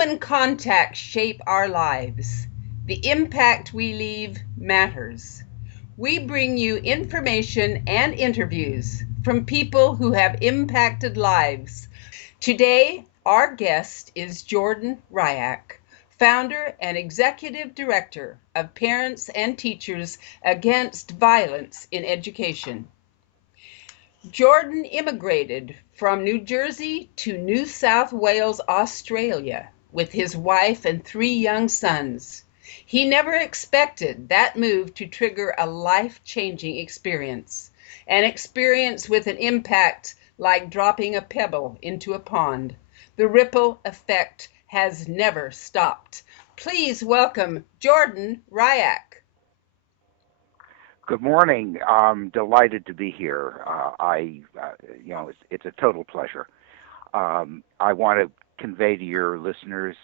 Human contacts shape our lives. The impact we leave matters. We bring you information and interviews from people who have impacted lives. Today, our guest is Jordan Riak, founder and executive director of Parents and Teachers Against Violence in Education. Jordan immigrated from New Jersey to New South Wales, Australia, with his wife and 3 young sons. He never expected that move to trigger a life-changing experience, an experience with an impact like dropping a pebble into a pond. The ripple effect has never stopped. Please welcome Jordan Riak. Good morning. I'm delighted to be here. It's a total pleasure. I want to convey to your listeners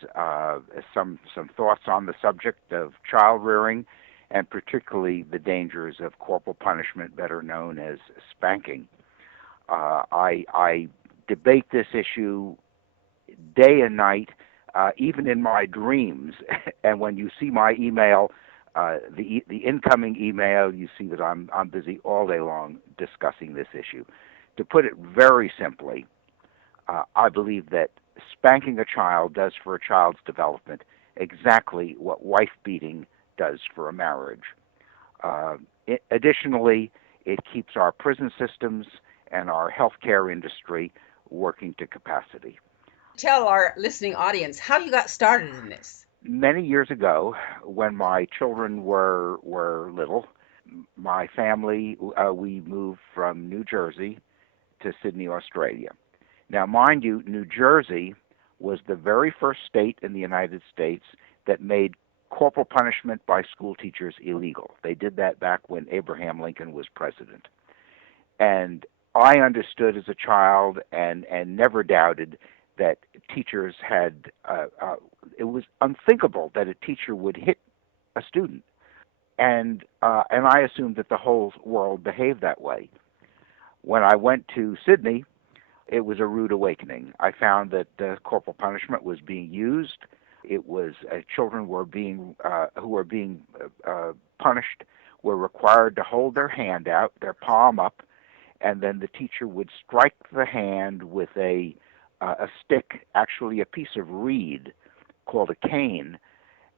some thoughts on the subject of child rearing, and particularly the dangers of corporal punishment, better known as spanking. I debate this issue day and night, even in my dreams. And when you see my email, the incoming email, you see that I'm busy all day long discussing this issue. To put it very simply, I believe that spanking a child does for a child's development exactly what wife beating does for a marriage. Additionally, it keeps our prison systems and our healthcare industry working to capacity. Tell our listening audience how you got started in this. Many years ago, when my children were little, my family, we moved from New Jersey to Sydney, Australia. Now, mind you, New Jersey was the very first state in the United States that made corporal punishment by school teachers illegal. They did that back when Abraham Lincoln was president. And I understood as a child and never doubted that teachers had, it was unthinkable that a teacher would hit a student. And I assumed that the whole world behaved that way. When I went to Sydney, it was a rude awakening. I found that corporal punishment was being used. It was children were being who were being punished were required to hold their hand out, their palm up, and then the teacher would strike the hand with a stick, actually a piece of reed called a cane,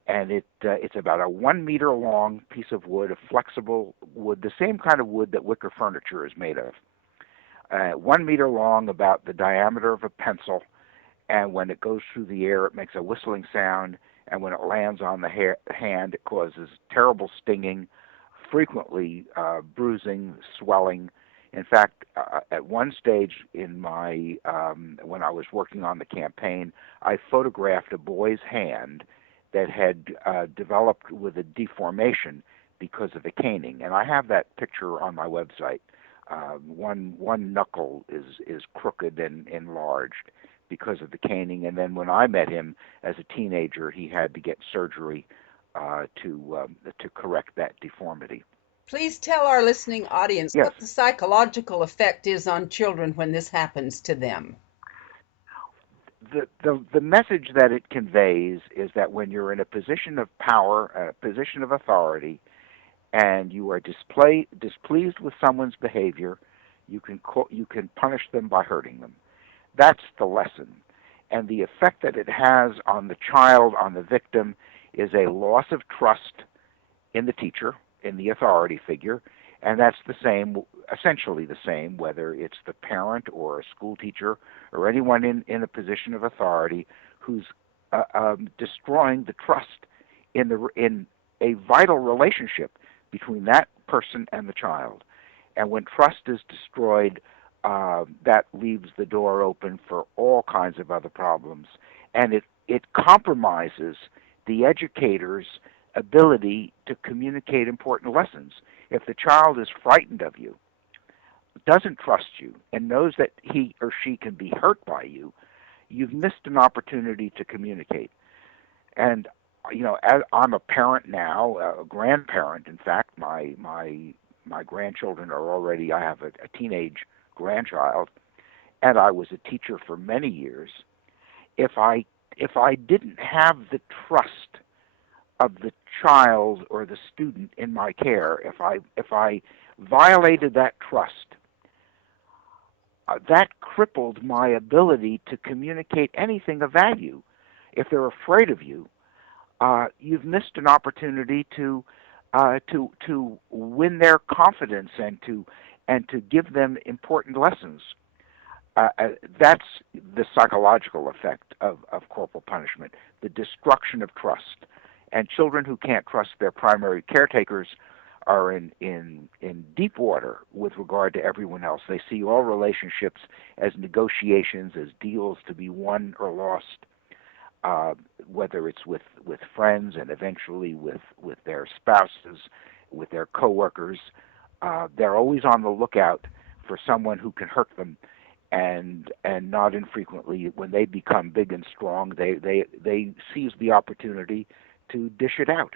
and it's about a 1 meter long piece of wood, a flexible wood, the same kind of wood that wicker furniture is made of. 1 meter long, about the diameter of a pencil, and when it goes through the air, it makes a whistling sound, and when it lands on the hand, it causes terrible stinging, frequently bruising, swelling. In fact, at one stage in my when I was working on the campaign, I photographed a boy's hand that had developed with a deformation because of the caning, and I have that picture on my website. One knuckle is crooked and enlarged because of the caning, and then when I met him as a teenager, he had to get surgery to correct that deformity. Please tell our listening audience Yes. what the psychological effect is on children when this happens to them. The message that it conveys is that when you're in a position of power, a position of authority, and you are displeased with someone's behavior, you can punish them by hurting them. That's the lesson. And the effect that it has on the child, on the victim, is a loss of trust in the teacher, in the authority figure, and that's essentially the same, whether it's the parent or a school teacher or anyone in a position of authority who's destroying the trust in a vital relationship between that person and the child. And when trust is destroyed, that leaves the door open for all kinds of other problems, and it compromises the educator's ability to communicate important lessons. If the child is frightened of you, doesn't trust you, and knows that he or she can be hurt by you, you've missed an opportunity to communicate. And as I'm a parent now, a grandparent. In fact, my grandchildren are already. I have a teenage grandchild, and I was a teacher for many years. If I if I didn't have the trust of the child or the student in my care, if I violated that trust, that crippled my ability to communicate anything of value. If they're afraid of you, you've missed an opportunity to win their confidence and to give them important lessons. That's the psychological effect of corporal punishment, the destruction of trust. And children who can't trust their primary caretakers are in deep water with regard to everyone else. They see all relationships as negotiations, as deals to be won or lost, whether it's with friends and eventually with their spouses, with their coworkers. They're always on the lookout for someone who can hurt them, and not infrequently, when they become big and strong, they seize the opportunity to dish it out.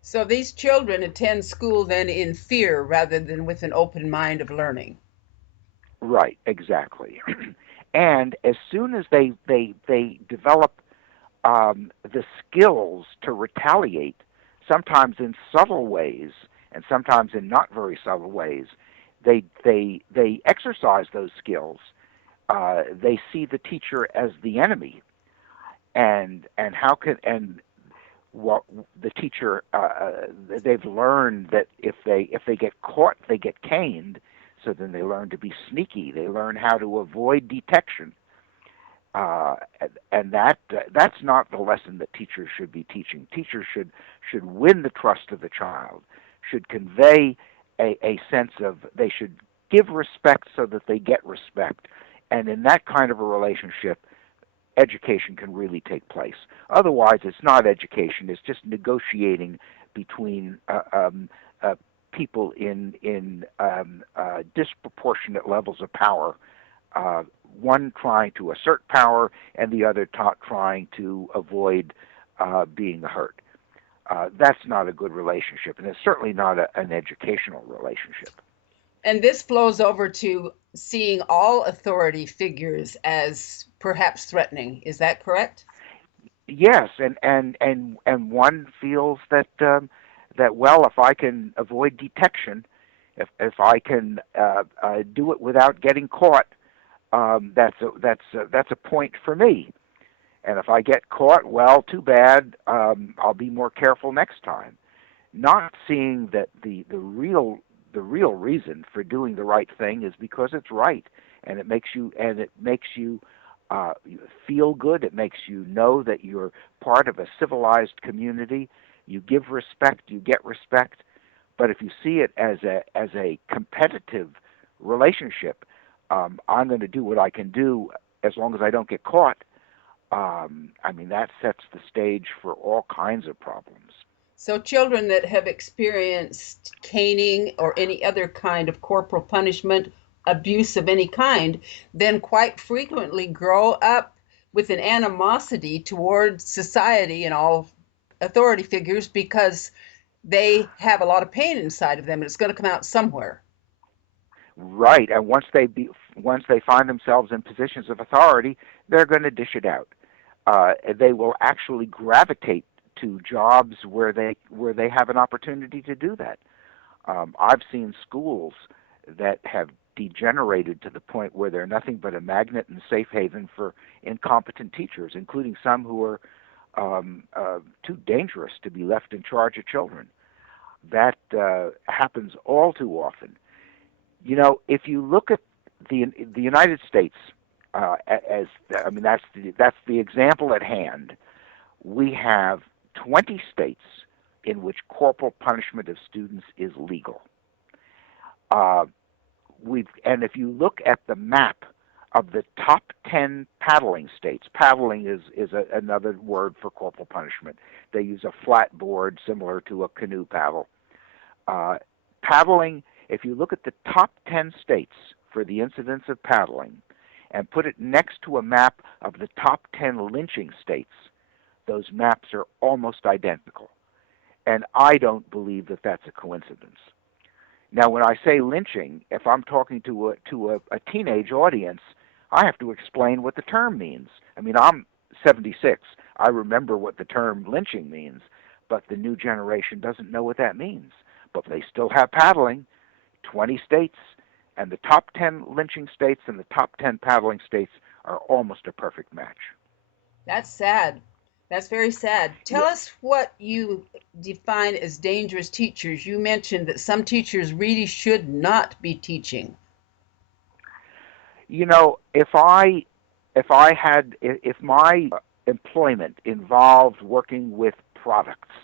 So these children attend school then in fear rather than with an open mind of learning. Right, exactly. And as soon as they develop the skills to retaliate, sometimes in subtle ways and sometimes in not very subtle ways, they exercise those skills. They see the teacher as the enemy, and how can and what the teacher they've learned that if they get caught, they get caned. So then they learn to be sneaky. They learn how to avoid detection. Uh, and that's not the lesson that teachers should be teaching. Teachers should win the trust of the child, should convey a sense of, they should give respect so that they get respect. And in that kind of a relationship, education can really take place. Otherwise, it's not education. It's just negotiating between people in disproportionate levels of power. One trying to assert power, and the other trying to avoid being hurt. That's not a good relationship, and it's certainly not an educational relationship. And this flows over to seeing all authority figures as perhaps threatening. Is that correct? Yes, and one feels that that, well, if I can avoid detection, if I can do it without getting caught, that's a point for me. And if I get caught, well, too bad. I'll be more careful next time. Not seeing that the real reason for doing the right thing is because it's right, and it makes you feel good. It makes you know that you're part of a civilized community. You give respect, you get respect. But if you see it as a competitive relationship, I'm going to do what I can do as long as I don't get caught. I mean, that sets the stage for all kinds of problems. So children that have experienced caning or any other kind of corporal punishment, abuse of any kind, then quite frequently grow up with an animosity towards society and all authority figures because they have a lot of pain inside of them and it's going to come out somewhere. Right, and once they find themselves in positions of authority, they're going to dish it out. They will actually gravitate to jobs where they have an opportunity to do that. I've seen schools that have degenerated to the point where they're nothing but a magnet and safe haven for incompetent teachers, including some who are too dangerous to be left in charge of children. That happens all too often. You know, if you look at the United States, as I mean, that's the example at hand. We have 20 states in which corporal punishment of students is legal. Uh, and if you look at the map of the top 10 paddling states, paddling is another word for corporal punishment. They use a flat board similar to a canoe paddle. Paddling, if you look at the top 10 states for the incidence of paddling and put it next to a map of the top 10 lynching states, those maps are almost identical. And I don't believe that that's a coincidence. Now, when I say lynching, if I'm talking to a teenage audience, I have to explain what the term means. I mean, I'm 76. I remember what the term lynching means, but the new generation doesn't know what that means. But they still have paddling, 20 states, and the top 10 lynching states and the top 10 paddling states are almost a perfect match. That's sad. That's very sad. Tell Yeah. us what you define as dangerous teachers. You mentioned that some teachers really should not be teaching. You know, if my employment involved working with products,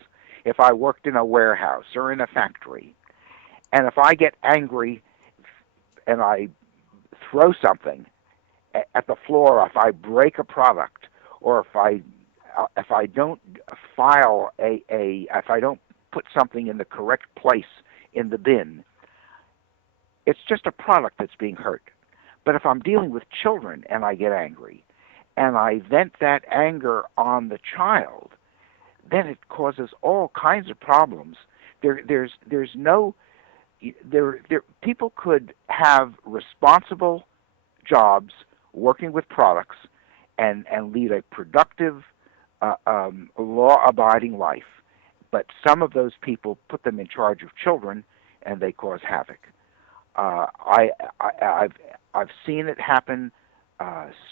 if I worked in a warehouse or in a factory, and if I get angry and I throw something at the floor, if I break a product, or if I don't file if I don't put something in the correct place in the bin, it's just a product that's being hurt. But if I'm dealing with children and I get angry and I vent that anger on the child, then it causes all kinds of problems. There's no people could have responsible jobs working with products and lead a productive, law-abiding life. But some of those people put them in charge of children, and they cause havoc. I've seen it happen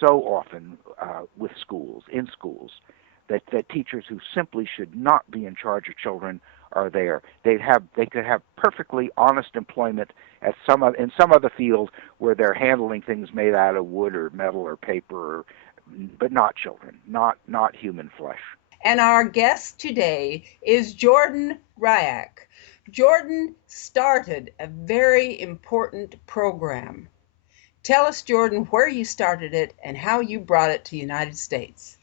so often with schools, in schools, that teachers who simply should not be in charge of children are there. They could have perfectly honest employment in some other field where they're handling things made out of wood or metal or paper, but not children, not human flesh. And our guest today is Jordan Riak. Jordan started a very important program. Tell us, Jordan, where you started it and how you brought it to the United States.